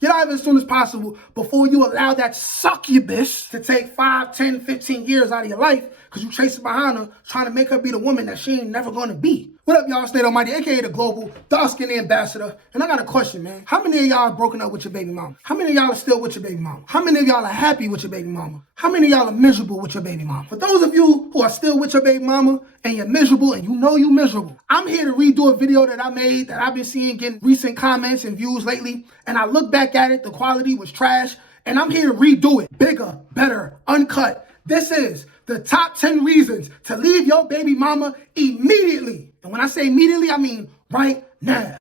Get out of it as soon as possible before you allow that succubus to take 5, 10, 15 years out of your life because you chasing behind her, trying to make her be the woman that she ain't never gonna be. What up, y'all? State Almighty, aka the Global Dark Skin Ambassador. And I got a question, man. How many of y'all are broken up with your baby mama? How many of y'all are still with your baby mama? How many of y'all are happy with your baby mama? How many of y'all are miserable with your baby mama? For those of you who are still with your baby mama and you're miserable and you know you're miserable, I'm here to redo a video that I made that I've been seeing getting recent comments and views lately. And I look back at it, the quality was trash. And I'm here to redo it. Bigger, better, uncut. This is the top 10 reasons to leave your baby mama immediately. And when I say immediately, I mean right now.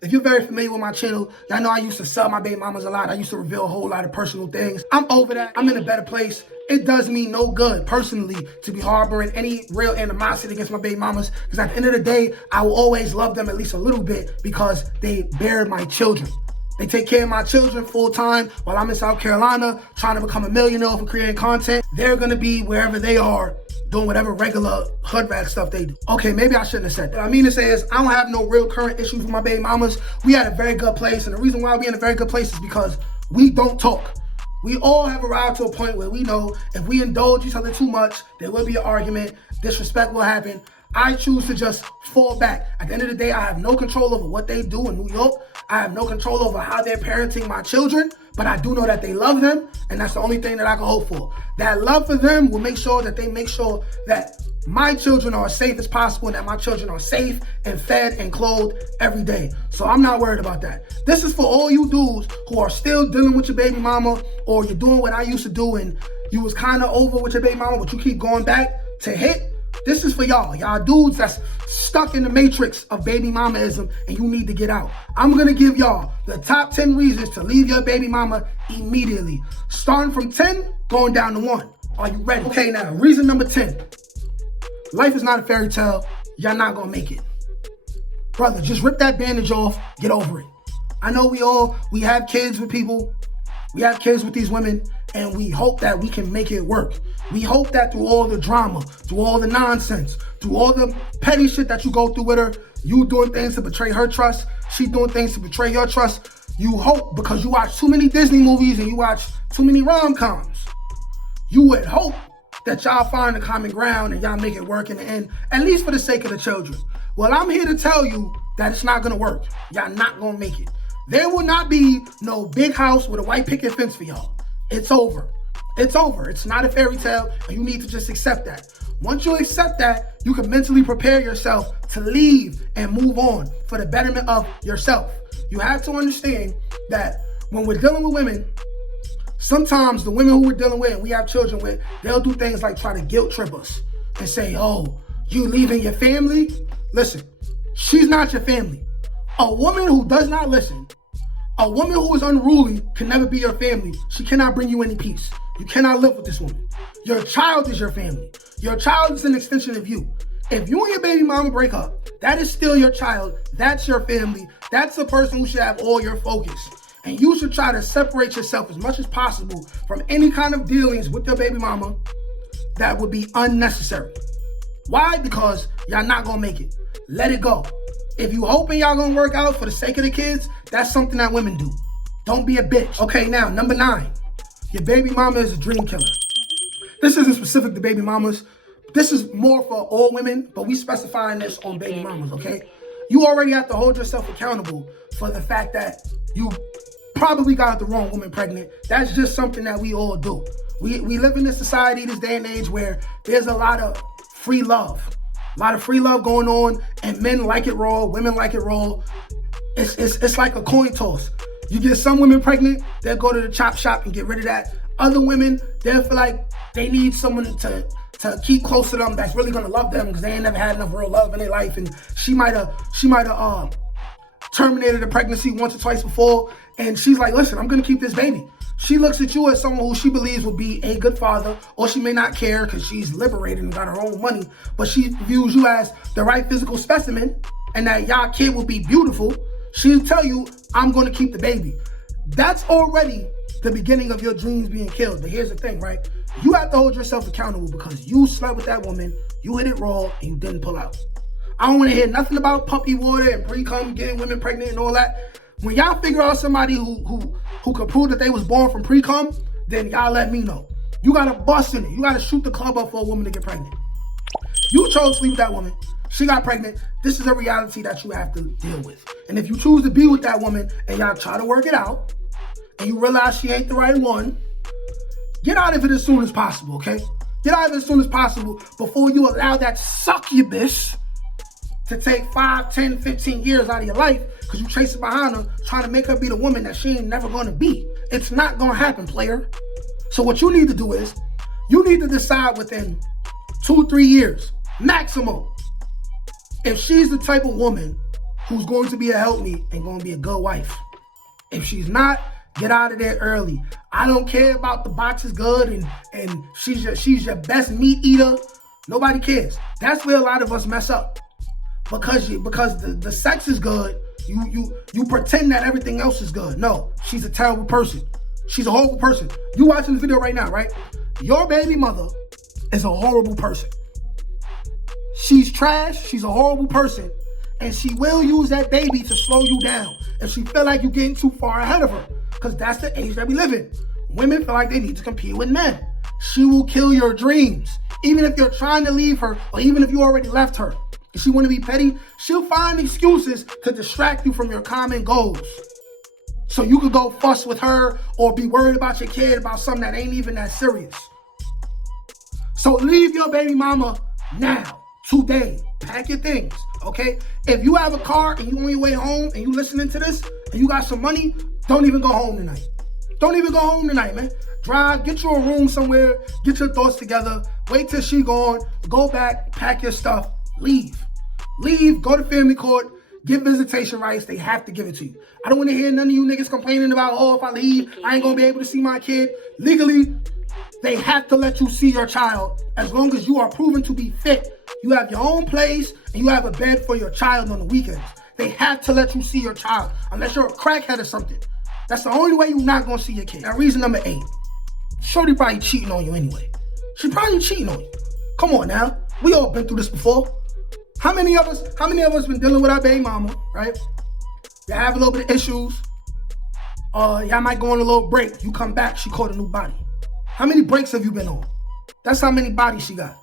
If you're very familiar with my channel, y'all know I used to sell my baby mamas a lot. I used to reveal a whole lot of personal things. I'm over that. I'm in a better place. It does me no good, personally, to be harboring any real animosity against my baby mamas. Because at the end of the day, I will always love them at least a little bit because they bear my children. They take care of my children full time while I'm in South Carolina trying to become a millionaire for creating content. They're going to be wherever they are doing whatever regular hood rat stuff they do. Okay, maybe I shouldn't have said that. What I mean to say is I don't have no real current issues with my baby mamas. We had a very good place. And the reason why we in a very good place is because we don't talk. We all have arrived to a point where we know if we indulge each other too much, there will be an argument, disrespect will happen. I choose to just fall back. At the end of the day, I have no control over what they do in New York. I have no control over how they're parenting my children, but I do know that they love them, and that's the only thing that I can hope for. That love for them will make sure that they make sure that my children are as safe as possible and that my children are safe and fed and clothed every day. So I'm not worried about that. This is for all you dudes who are still dealing with your baby mama, or you're doing what I used to do and you was kind of over with your baby mama, but you keep going back to hit. This is for y'all. Y'all dudes that's stuck in the matrix of baby mamaism and you need to get out. I'm going to give y'all the top 10 reasons to leave your baby mama immediately. Starting from 10, going down to 1. Are you ready? Okay, now, reason number 10. Life is not a fairy tale. Y'all not going to make it. Brother, just rip that bandage off. Get over it. I know we have kids with people. We have kids with these women, and we hope that we can make it work. We hope that through all the drama, through all the nonsense, through all the petty shit that you go through with her, you doing things to betray her trust, she doing things to betray your trust, you hope, because you watch too many Disney movies and you watch too many rom-coms, you would hope that y'all find a common ground and y'all make it work in the end, at least for the sake of the children. Well, I'm here to tell you that it's not gonna work. Y'all not gonna make it. There will not be no big house with a white picket fence for y'all. It's over. It's over. It's not a fairy tale, and you need to just accept that. Once you accept that, you can mentally prepare yourself to leave and move on for the betterment of yourself. You have to understand that when we're dealing with women, sometimes the women who we're dealing with and we have children with, they'll do things like try to guilt trip us and say, oh, you leaving your family? Listen, she's not your family. A woman who does not listen, a woman who is unruly can never be your family. She cannot bring you any peace. You cannot live with this woman. Your child is your family. Your child is an extension of you. If you and your baby mama break up, that is still your child. That's your family. That's the person who should have all your focus. And you should try to separate yourself as much as possible from any kind of dealings with your baby mama that would be unnecessary. Why? Because y'all not gonna make it. Let it go. If you hoping y'all gonna work out for the sake of the kids, that's something that women do. Don't be a bitch. Okay, now, number 9. Your baby mama is a dream killer. This isn't specific to baby mamas. This is more for all women, but we specifying this on baby mamas, okay? You already have to hold yourself accountable for the fact that you probably got the wrong woman pregnant. That's just something that we all do. We live in this society, this day and age, where there's a lot of free love. A lot of free love going on, and men like it raw, women like it raw. It's like a coin toss. You get some women pregnant, they'll go to the chop shop and get rid of that. Other women, they'll feel like they need someone to keep close to them that's really gonna love them because they ain't never had enough real love in their life, and she might have terminated a pregnancy once or twice before, and she's like, listen, I'm gonna keep this baby. She looks at you as someone who she believes will be a good father, or she may not care because she's liberated and got her own money, but she views you as the right physical specimen and that y'all kid will be beautiful. She'll tell you, I'm going to keep the baby. That's already the beginning of your dreams being killed. But here's the thing, right? You have to hold yourself accountable because you slept with that woman, you hit it raw, and you didn't pull out. I don't want to hear nothing about puppy water and pre-cum, getting women pregnant and all that. When y'all figure out somebody who can prove that they was born from pre-cum, then y'all let me know. You gotta bust in it. You gotta shoot the club up for a woman to get pregnant. You chose to sleep with that woman. She got pregnant. This is a reality that you have to deal with. And if you choose to be with that woman and y'all try to work it out, and you realize she ain't the right one, get out of it as soon as possible, okay? Get out of it as soon as possible before you allow that succubus to take 5, 10, 15 years out of your life because you chasing behind her, trying to make her be the woman that she ain't never gonna be. It's not gonna happen, player. So what you need to do is, you need to decide within 2-3 years, maximum, if she's the type of woman who's going to be a helpmeet and going to be a good wife. If she's not, get out of there early. I don't care about the box is good and she's your best meat eater. Nobody cares. That's where a lot of us mess up. Because the sex is good, you pretend that everything else is good. No, she's a terrible person. She's a horrible person. You watching this video right now, right? Your baby mother is a horrible person. She's trash, she's a horrible person, and she will use that baby to slow you down if she feel like you're getting too far ahead of her, because that's the age that we live in. Women feel like they need to compete with men. She will kill your dreams. Even if you're trying to leave her, or even if you already left her. If she want to be petty, she'll find excuses to distract you from your common goals. So you could go fuss with her or be worried about your kid about something that ain't even that serious. So leave your baby mama now. Today, pack your things, okay? If you have a car and you on your way home and you listening to this and you got some money, don't even go home tonight. Don't even go home tonight, man. Drive, get you a room somewhere, get your thoughts together, wait till she gone, go back, pack your stuff, leave. Leave, go to family court, get visitation rights. They have to give it to you. I don't want to hear none of you niggas complaining about, oh, if I leave, I ain't gonna be able to see my kid. Legally, they have to let you see your child as long as you are proven to be fit. You have your own place and you have a bed for your child on the weekends. They have to let you see your child unless you're a crackhead or something. That's the only way you're not gonna see your kid. Now, reason number 8. Shorty probably cheating on you anyway. She probably cheating on you. Come on now. We all been through this before. How many of us been dealing with our baby mama, right? You have a little bit of issues. Y'all might go on a little break. You come back, she caught a new body. How many breaks have you been on? That's how many bodies she got.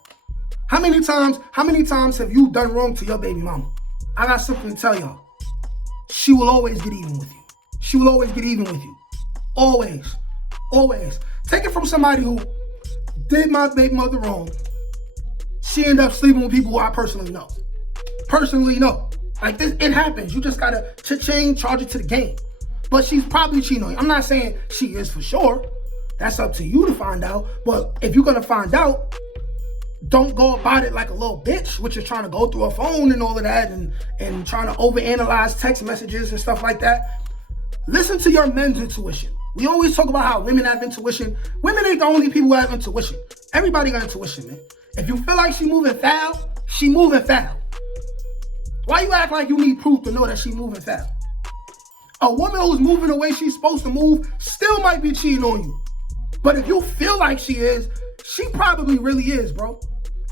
How many times have you done wrong to your baby mama? I got something to tell y'all. She will always get even with you. She will always get even with you. Always. Always. Take it from somebody who did my baby mother wrong. She ended up sleeping with people who I personally know. Personally know. Like this, it happens. You just gotta cha-ching, charge it to the game. But she's probably cheating on you. I'm not saying she is for sure. That's up to you to find out. But if you're gonna find out, don't go about it like a little bitch, which is trying to go through a phone and all of that and trying to overanalyze text messages and stuff like that. Listen to your men's intuition. We always talk about how women have intuition. Women ain't the only people who have intuition. Everybody got intuition, man. If you feel like she moving foul, she moving foul. Why you act like you need proof to know that she moving foul? A woman who's moving the way she's supposed to move still might be cheating on you. But if you feel like she is, she probably really is, bro.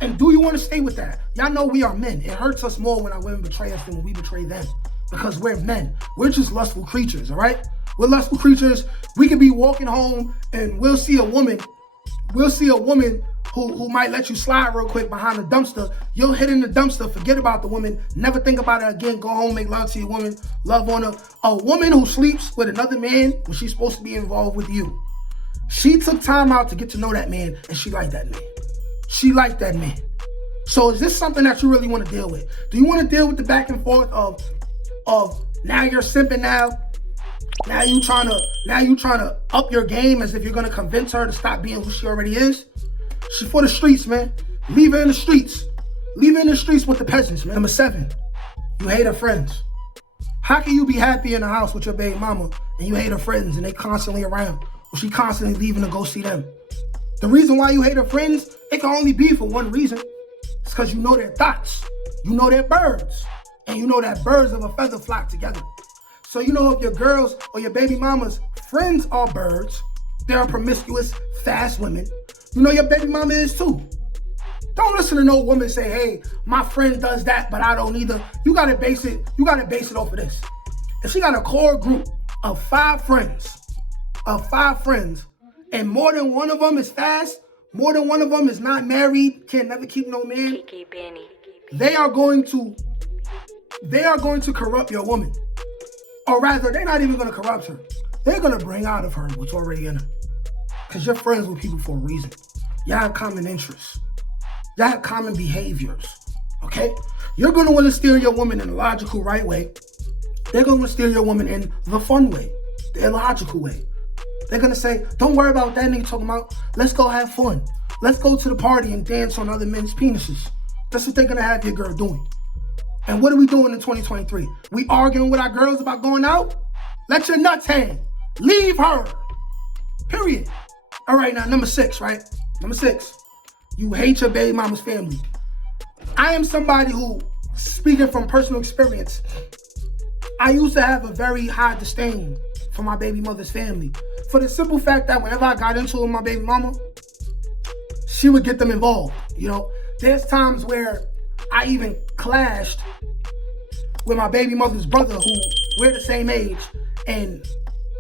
And do you want to stay with that? Y'all know we are men. It hurts us more when our women betray us than when we betray them. Because we're men. We're just lustful creatures, all right? We're lustful creatures. We could be walking home and we'll see a woman who might let you slide real quick behind the dumpster. You'll hit in the dumpster, forget about the woman, never think about it again, go home, make love to your woman, love on her. A woman who sleeps with another man when she's supposed to be involved with you. She took time out to get to know that man, and she liked that man. She liked that man. So is this something that you really want to deal with? Do you want to deal with the back and forth of now you're simping now? Now you trying to up your game as if you're gonna convince her to stop being who she already is? She for the streets, man. Leave her in the streets. Leave her in the streets with the peasants, man. Number 7, you hate her friends. How can you be happy in the house with your baby mama and you hate her friends and they constantly around? Or she constantly leaving to go see them? The reason why you hate her friends, it can only be for one reason. It's because you know their thoughts. You know their birds. And you know that birds of a feather flock together. So you know if your girls or your baby mama's friends are birds, they are promiscuous, fast women, you know your baby mama is too. Don't listen to no woman say, hey, my friend does that, but I don't either. You gotta base it off of this. if she got a core group of five friends, and more than one of them is fast, more than one of them is not married, can never keep no man, they are going to corrupt your woman. Or rather, they're not even going to corrupt her. They're going to bring out of her what's already in her. Because you're friends with people for a reason. Y'all have common interests. Y'all have common behaviors. Okay? You're going to want to steer your woman in the logical, right way. They're going to steer your woman in the fun way, the illogical way. They're going to say, don't worry about what that nigga talking about. Let's go have fun. Let's go to the party and dance on other men's penises. That's what they're going to have your girl doing. And what are we doing in 2023? We arguing with our girls about going out? Let your nuts hang. Leave her. Period. All right, now number 6, right? Number 6. You hate your baby mama's family. I am somebody who, speaking from personal experience, I used to have a very high disdain for my baby mother's family. For the simple fact that whenever I got into it with my baby mama, she would get them involved. You know, there's times where I even clashed with my baby mother's brother, who we're the same age and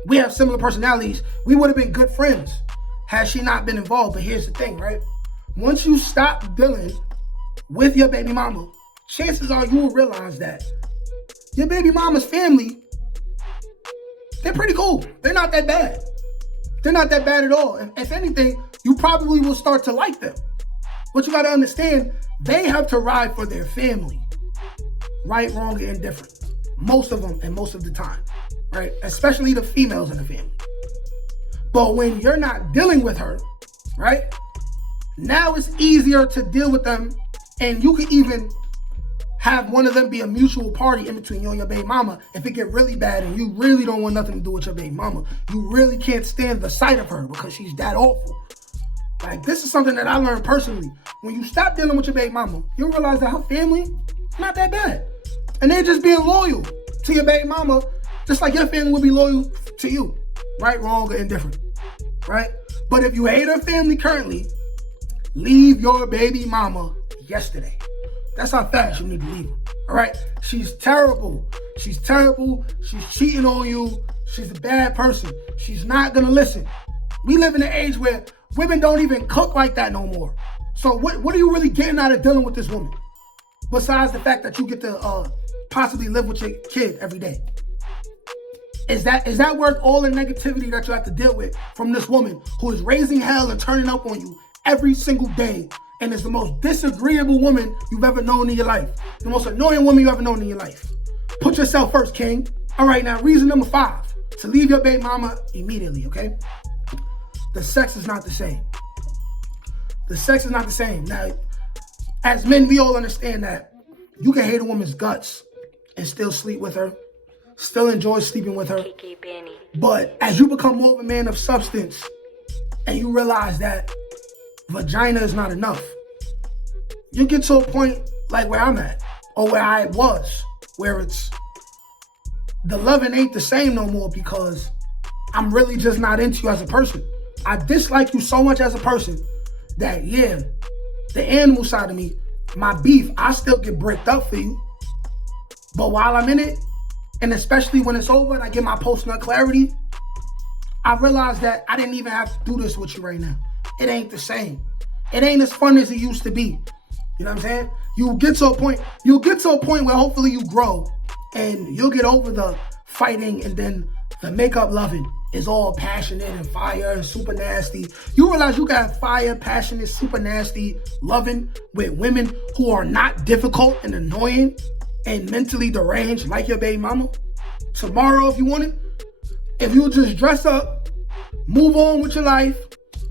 we have similar personalities. We would have been good friends had she not been involved. But here's the thing, right? Once you stop dealing with your baby mama, chances are you will realize that your baby mama's family, they're pretty cool. They're not that bad. They're not that bad at all. If anything, you probably will start to like them. But you got to understand, they have to ride for their family. Right, wrong, or indifferent. Most of them and most of the time. Right? Especially the females in the family. But when you're not dealing with her, right? Now it's easier to deal with them, and you can even have one of them be a mutual party in between you and your baby mama if it get really bad and you really don't want nothing to do with your baby mama. You really can't stand the sight of her because she's that awful. Like, this is something that I learned personally. When you stop dealing with your baby mama, you'll realize that her family, not that bad. And they're just being loyal to your baby mama, just like your family would be loyal to you. Right, wrong, or indifferent. Right? But if you hate her family currently, leave your baby mama yesterday. That's how fast you need to leave her. All right? She's terrible. She's terrible. She's cheating on you. She's a bad person. She's not going to listen. We live in an age where women don't even cook like that no more. So what are you really getting out of dealing with this woman? Besides the fact that you get to possibly live with your kid every day. Is that worth all the negativity that you have to deal with from this woman who is raising hell and turning up on you every single day, and is the most disagreeable woman you've ever known in your life? The most annoying woman you've ever known in your life. Put yourself first, king. All right, now reason number 5, to leave your baby mama immediately, okay? The sex is not the same. The sex is not the same. Now, as men, we all understand that you can hate a woman's guts and still sleep with her, still enjoy sleeping with her. But as you become more of a man of substance and you realize that vagina is not enough, you get to a point like where I'm at, or where I was, where it's the loving ain't the same no more because I'm really just not into you as a person. I dislike you so much as a person that, yeah, the animal side of me, my beef, I still get bricked up for you. But while I'm in it, and especially when it's over and I get my post-nut clarity, I realize that I didn't even have to do this with you right now. It ain't the same. It ain't as fun as it used to be. You know what I'm saying? You'll get to a point where hopefully you grow and you'll get over the fighting, and then the makeup loving is all passionate and fire and super nasty. You realize you got fire, passionate, super nasty loving with women who are not difficult and annoying and mentally deranged like your baby mama. Tomorrow, if you want it, if you just dress up, move on with your life,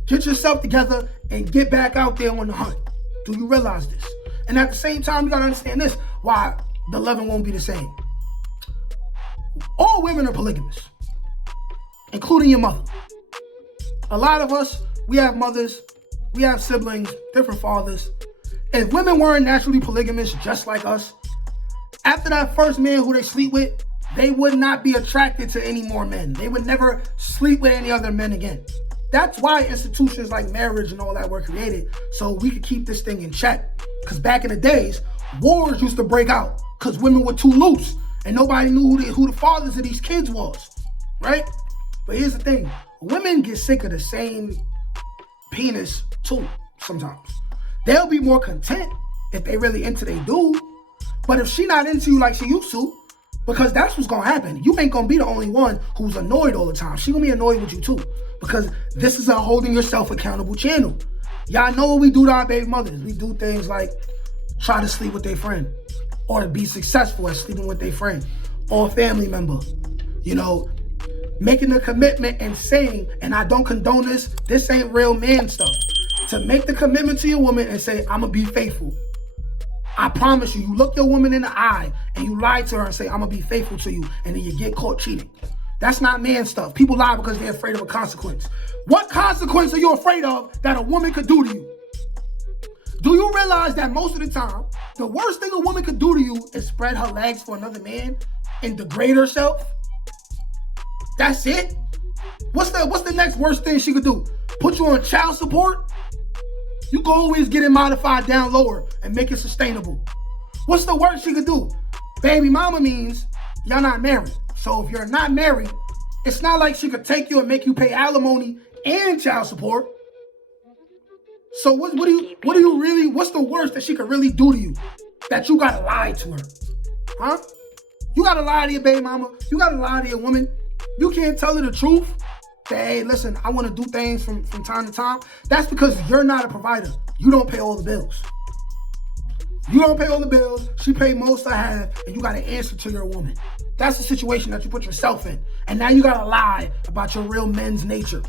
get yourself together, and get back out there on the hunt. Do you realize this? And at the same time, you gotta understand this, why the loving won't be the same. All women are polygamous, including your mother. A lot of us, we have mothers, we have siblings, different fathers. If women weren't naturally polygamous just like us, after that first man who they sleep with, they would not be attracted to any more men. They would never sleep with any other men again. That's why institutions like marriage and all that were created, so we could keep this thing in check. Because back in the days, wars used to break out because women were too loose And nobody knew who the fathers of these kids was, right? But here's the thing. Women get sick of the same penis too sometimes. They'll be more content if they really into their dude. But if she not into you like she used to, because that's what's gonna happen. You ain't gonna be the only one who's annoyed all the time. She gonna be annoyed with you too. Because this is a holding yourself accountable channel. Y'all know what we do to our baby mothers. We do things like try to sleep with their friend, or be successful at sleeping with their friend or a family member. You know, making a commitment and saying, and I don't condone this ain't real man stuff. To make the commitment to your woman and say, I'm gonna be faithful. I promise you, you look your woman in the eye and you lie to her and say, I'm gonna be faithful to you, and then you get caught cheating. That's not man stuff. People lie because they're afraid of a consequence. What consequence are you afraid of that a woman could do to you? Do you realize that most of the time, the worst thing a woman could do to you is spread her legs for another man and degrade herself? That's it? What's the next worst thing she could do? Put you on child support? You can always get it modified down lower and make it sustainable. What's the worst she could do? Baby mama means y'all not married. So if you're not married, it's not like she could take you and make you pay alimony and child support. So what's the worst that she could really do to you? That you gotta lie to her? Huh? You gotta lie to your baby mama. You gotta lie to your woman. You can't tell her the truth. Say, hey, listen, I wanna do things from time to time. That's because you're not a provider. You don't pay all the bills. You don't pay all the bills. She paid most of half, and you gotta answer to your woman. That's the situation that you put yourself in. And now you gotta lie about your real men's nature.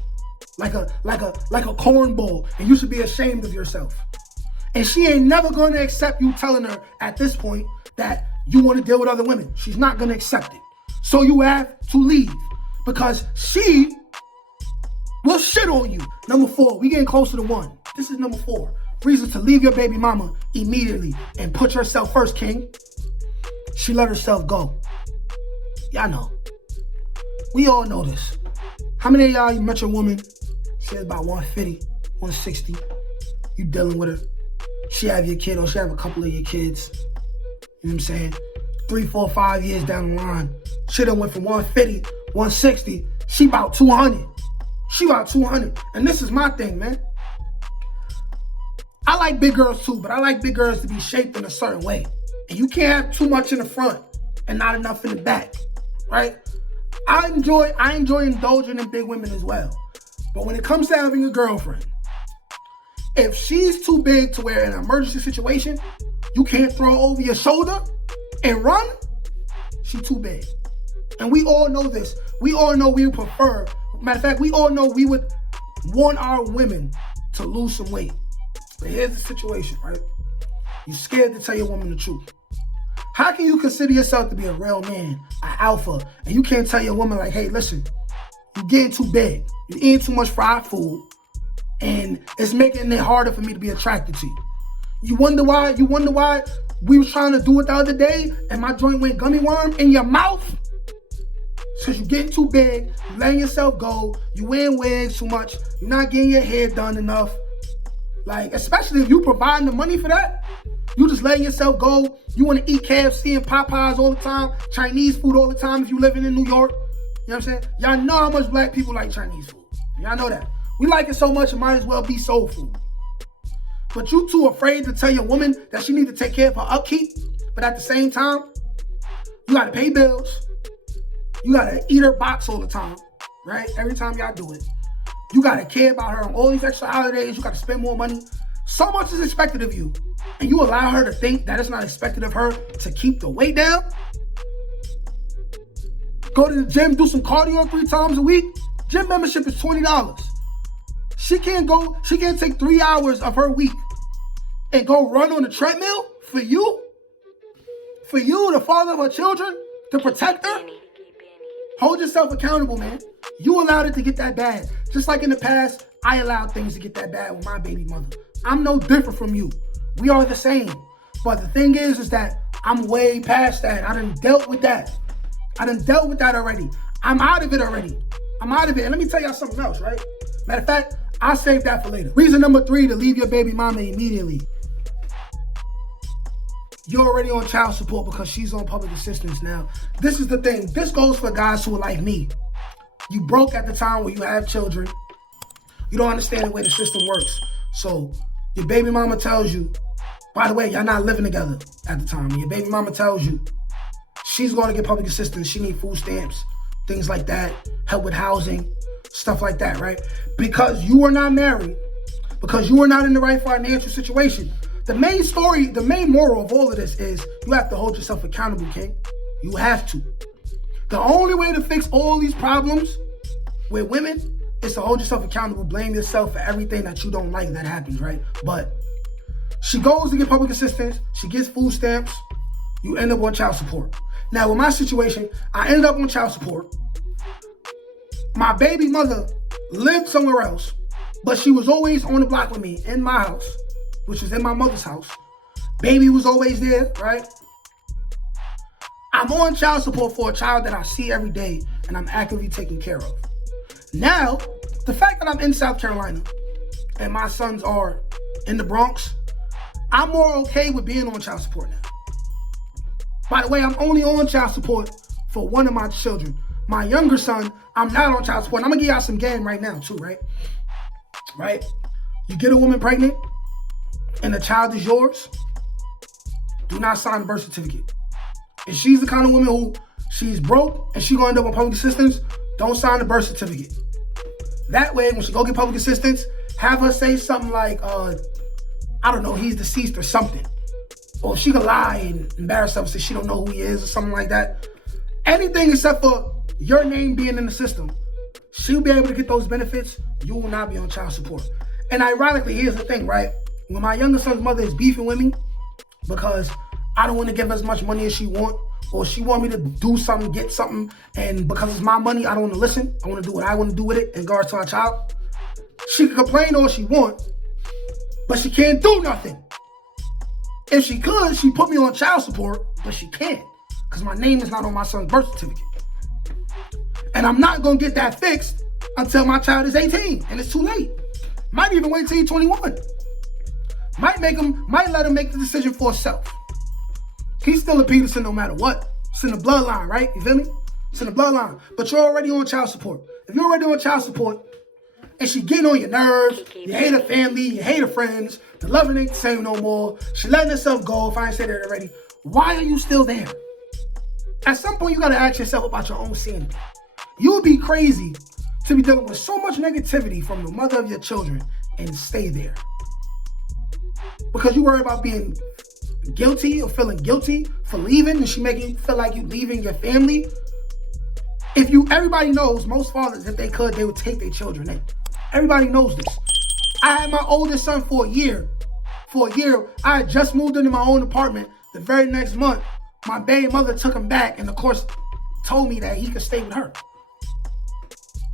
Like a cornball, and you should be ashamed of yourself. And she ain't never gonna accept you telling her at this point that you wanna deal with other women. She's not gonna accept it. So you have to leave, because she will shit on you. Number 4, we getting closer to 1. This is number 4. Reasons to leave your baby mama immediately and put yourself first, king. She let herself go. Y'all know. We all know this. How many of y'all, you met your woman, she has about 150, 160. You dealing with her. She have your kid, or she have a couple of your kids. You know what I'm saying? 3, 4, 5 years down the line, she done went from 150, 160. She about 200. She about 200. And this is my thing, man. I like big girls too, but I like big girls to be shaped in a certain way. And you can't have too much in the front and not enough in the back, right? I enjoy indulging in big women as well. But when it comes to having a girlfriend, if she's too big to where in an emergency situation, you can't throw her over your shoulder and run, she's too big. And we all know this. We all know we would prefer, matter of fact, we all know we would want our women to lose some weight. But here's the situation, right? You're scared to tell your woman the truth. How can you consider yourself to be a real man, an alpha, and you can't tell your woman like, hey, listen, you're getting too big. You're eating too much fried food, and it's making it harder for me to be attracted to you. You wonder why we was trying to do it the other day, and my joint went gummy worm in your mouth? Because you're getting too big, you're letting yourself go, you're wearing wigs too much, you're not getting your hair done enough. Like, especially if you providing the money for that, you just letting yourself go. You want to eat KFC and Popeyes all the time, Chinese food all the time if you living in New York. You know what I'm saying? Y'all know how much black people like Chinese food. Y'all know that. We like it so much, it might as well be soul food. But you too afraid to tell your woman that she need to take care of her upkeep. But at the same time, you got to pay bills. You got to eat her box all the time, right? Every time y'all do it. You got to care about her on all these extra holidays. You got to spend more money. So much is expected of you. And you allow her to think that it's not expected of her to keep the weight down? Go to the gym, do some cardio 3 times a week. Gym membership is $20. She can't take 3 hours of her week and go run on the treadmill for you? For you, the father of her children, to protect her? Hold yourself accountable, man. You allowed it to get that bad. Just like in the past, I allowed things to get that bad with my baby mother. I'm no different from you. We are the same. But the thing is that I'm way past that. I done dealt with that. I done dealt with that already. I'm out of it already. I'm out of it. And let me tell y'all something else, right? Matter of fact, I'll save that for later. Reason number 3 to leave your baby mama immediately. you're already on child support because she's on public assistance now. This is the thing. This goes for guys who are like me. You broke at the time where you have children. You don't understand the way the system works. So your baby mama tells you, by the way, y'all not living together at the time. Your baby mama tells you she's going to get public assistance. She need food stamps, things like that, help with housing, stuff like that, right? Because you are not married, because you are not in the right financial situation. The main story, the main moral of all of this is you have to hold yourself accountable, King. You have to. The only way to fix all these problems with women is to hold yourself accountable, blame yourself for everything that you don't like that happens, right? But she goes to get public assistance, she gets food stamps, you end up on child support. Now, with my situation, I ended up on child support. My baby mother lived somewhere else, but she was always on the block with me in my house, which was in my mother's house. Baby was always there, right? I'm on child support for a child that I see every day and I'm actively taking care of. Now, the fact that I'm in South Carolina and my sons are in the Bronx, I'm more okay with being on child support now. By the way, I'm only on child support for one of my children. My younger son, I'm not on child support. I'm gonna give y'all some game right now too, right? Right? You get a woman pregnant and the child is yours, do not sign the birth certificate. If she's the kind of woman who she's broke and she gonna end up on public assistance, don't sign the birth certificate. That way, when she go get public assistance, have her say something like, I don't know, he's deceased or something. Or she could lie and embarrass herself and say she don't know who he is or something like that. Anything except for your name being in the system. She'll be able to get those benefits. You will not be on child support. And ironically, here's the thing, right? When my younger son's mother is beefing with me because I don't want to give her as much money as she want, or she want me to do something, get something, and because it's my money, I don't want to listen. I want to do what I want to do with it in regards to our child. She can complain all she want, but she can't do nothing. If she could, she'd put me on child support, but she can't because my name is not on my son's birth certificate. And I'm not going to get that fixed until my child is 18, and it's too late. Might even wait till he's 21. Might let him make the decision for himself. He's still a Peterson no matter what. It's in the bloodline, right? You feel me? It's in the bloodline. But you're already on child support. If you're already on child support and she getting on your nerves, you hate her family, you hate her friends, the loving ain't the same no more, she letting herself go, if I ain't said that already, why are you still there? At some point, you got to ask yourself about your own sanity. You would be crazy to be dealing with so much negativity from the mother of your children and stay there. Because you worry about being guilty or feeling guilty for leaving and she making you feel like you leaving your family. Everybody knows most fathers, if they could, they would take their children in. Everybody knows this. I had my oldest son for a year. I had just moved into my own apartment. The very next month, my baby mother took him back and of course told me that he could stay with her.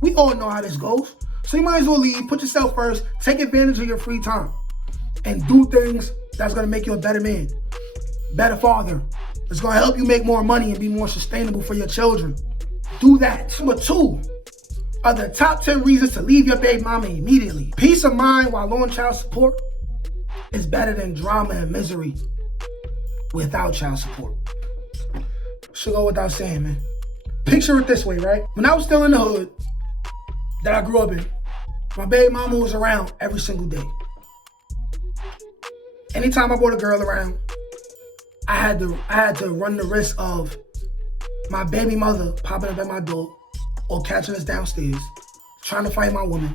We all know how this goes. So you might as well leave, put yourself first, take advantage of your free time and do things that's gonna make you a better man, better father. It's gonna help you make more money and be more sustainable for your children. Do that. Number 2 are the top 10 reasons to leave your baby mama immediately. Peace of mind while on child support is better than drama and misery without child support. Should go without saying, man. Picture it this way, right? When I was still in the hood that I grew up in, my baby mama was around every single day. Anytime I brought a girl around, I had to run the risk of my baby mother popping up at my door or catching us downstairs, trying to fight my woman.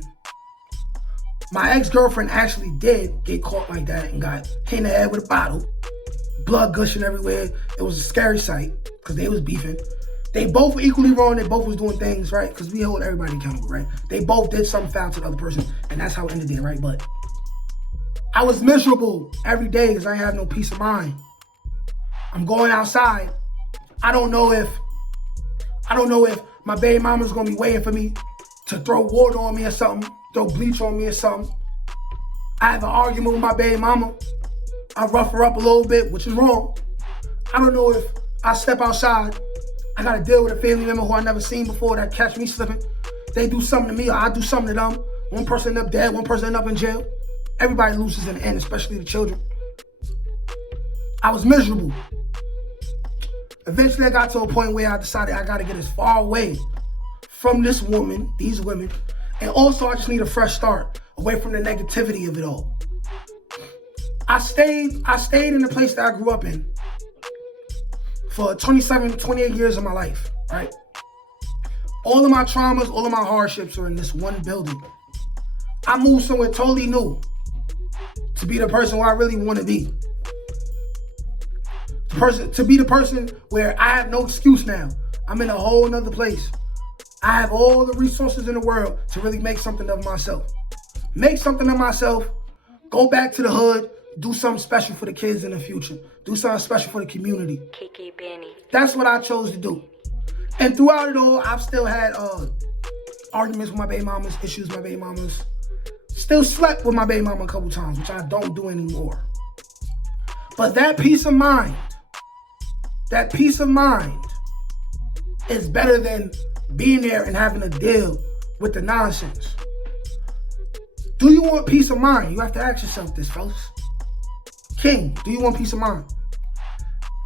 My ex-girlfriend actually did get caught like that and got hit in the head with a bottle, blood gushing everywhere. It was a scary sight because they was beefing. They both were equally wrong. They both was doing things, right? Because we hold everybody accountable, right? They both did something foul to the other person, and that's how it ended there, right? But I was miserable every day because I have no peace of mind. I'm going outside. I don't know if my baby mama's gonna be waiting for me to throw water on me or something, throw bleach on me or something. I have an argument with my baby mama. I rough her up a little bit, which is wrong. I don't know if I step outside, I gotta deal with a family member who I never seen before that catch me slipping. They do something to me or I do something to them. One person end up dead, one person end up in jail. Everybody loses in the end, especially the children. I was miserable. Eventually, I got to a point where I decided I got to get as far away from this woman, these women, and also I just need a fresh start, away from the negativity of it all. I stayed in the place that I grew up in for 27, 28 years of my life, right? All of my traumas, all of my hardships are in this one building. I moved somewhere totally new to be the person who I really want to be. To be the person where I have no excuse now. I'm in a whole nother place. I have all the resources in the world to really make something of myself. Make something of myself, go back to the hood, do something special for the kids in the future. Do something special for the community. That's what I chose to do. And throughout it all, I've still had arguments with my baby mamas, issues with my baby mamas. Still slept with my baby mama a couple times, which I don't do anymore. But that peace of mind is better than being there and having to deal with the nonsense. Do you want peace of mind? You have to ask yourself this, fellas. King, do you want peace of mind?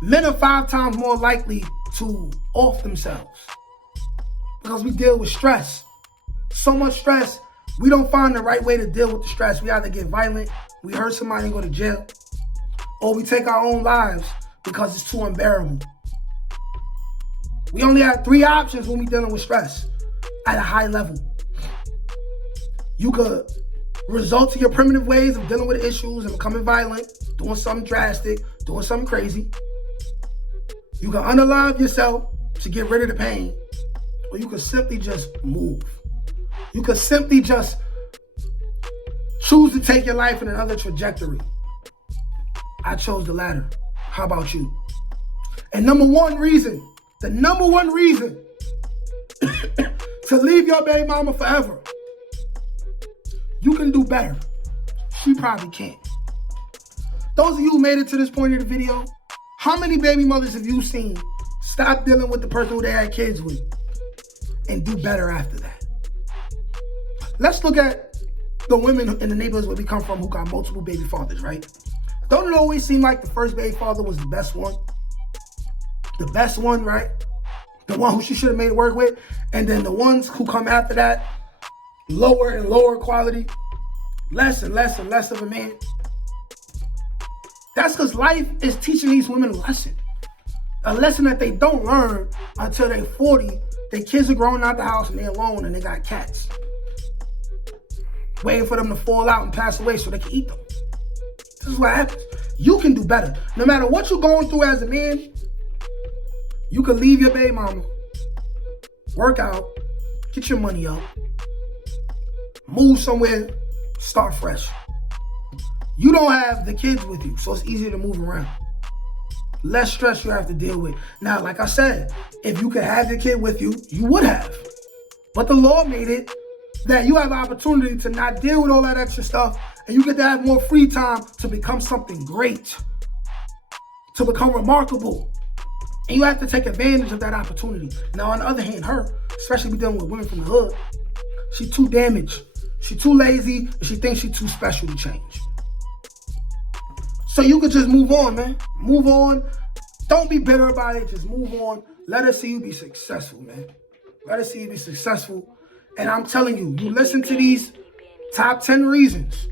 Men are 5 times more likely to off themselves because we deal with stress. So much stress, we don't find the right way to deal with the stress. We either get violent, we hurt somebody and go to jail, or we take our own lives because it's too unbearable. We only have 3 options when we're dealing with stress at a high level. You could resort to your primitive ways of dealing with issues and becoming violent, doing something drastic, doing something crazy. You can unalive yourself to get rid of the pain, or you can simply just move. You can simply just choose to take your life in another trajectory. I chose the latter. How about you? And the number one reason to leave your baby mama forever, you can do better. She probably can't. Those of you who made it to this point of the video, how many baby mothers have you seen stop dealing with the person who they had kids with and do better after that? Let's look at the women in the neighborhoods where we come from who got multiple baby fathers, right? Don't it always seem like the first baby father was the best one? The best one, right? The one who she should have made it work with. And then the ones who come after that, lower and lower quality, less and less and less of a man. That's because life is teaching these women a lesson that they don't learn until they're 40. Their kids are growing out the house and they're alone and they got cats waiting for them to fall out and pass away so they can eat them. This is what happens. You can do better. No matter what you're going through as a man, you can leave your baby mama, work out, get your money up, move somewhere, start fresh. You don't have the kids with you, so it's easier to move around. Less stress you have to deal with. Now, like I said, if you could have your kid with you, you would have. But the law made it that you have the opportunity to not deal with all that extra stuff, and you get to have more free time to become something great, to become remarkable. And you have to take advantage of that opportunity. Now, on the other hand, her, especially we dealing with women from the hood, she's too damaged. She's too lazy, and she thinks she's too special to change. So you could just move on, man. Move on. Don't be bitter about it. Just move on. Let her see you be successful, man. Let her see you be successful. And I'm telling you, you listen to these top 10 reasons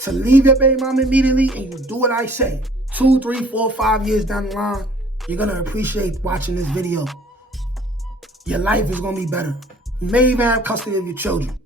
to leave your baby mama immediately, and you do what I say. 2, 3, 4, 5 years down the line, you're going to appreciate watching this video. Your life is going to be better. You may even have custody of your children.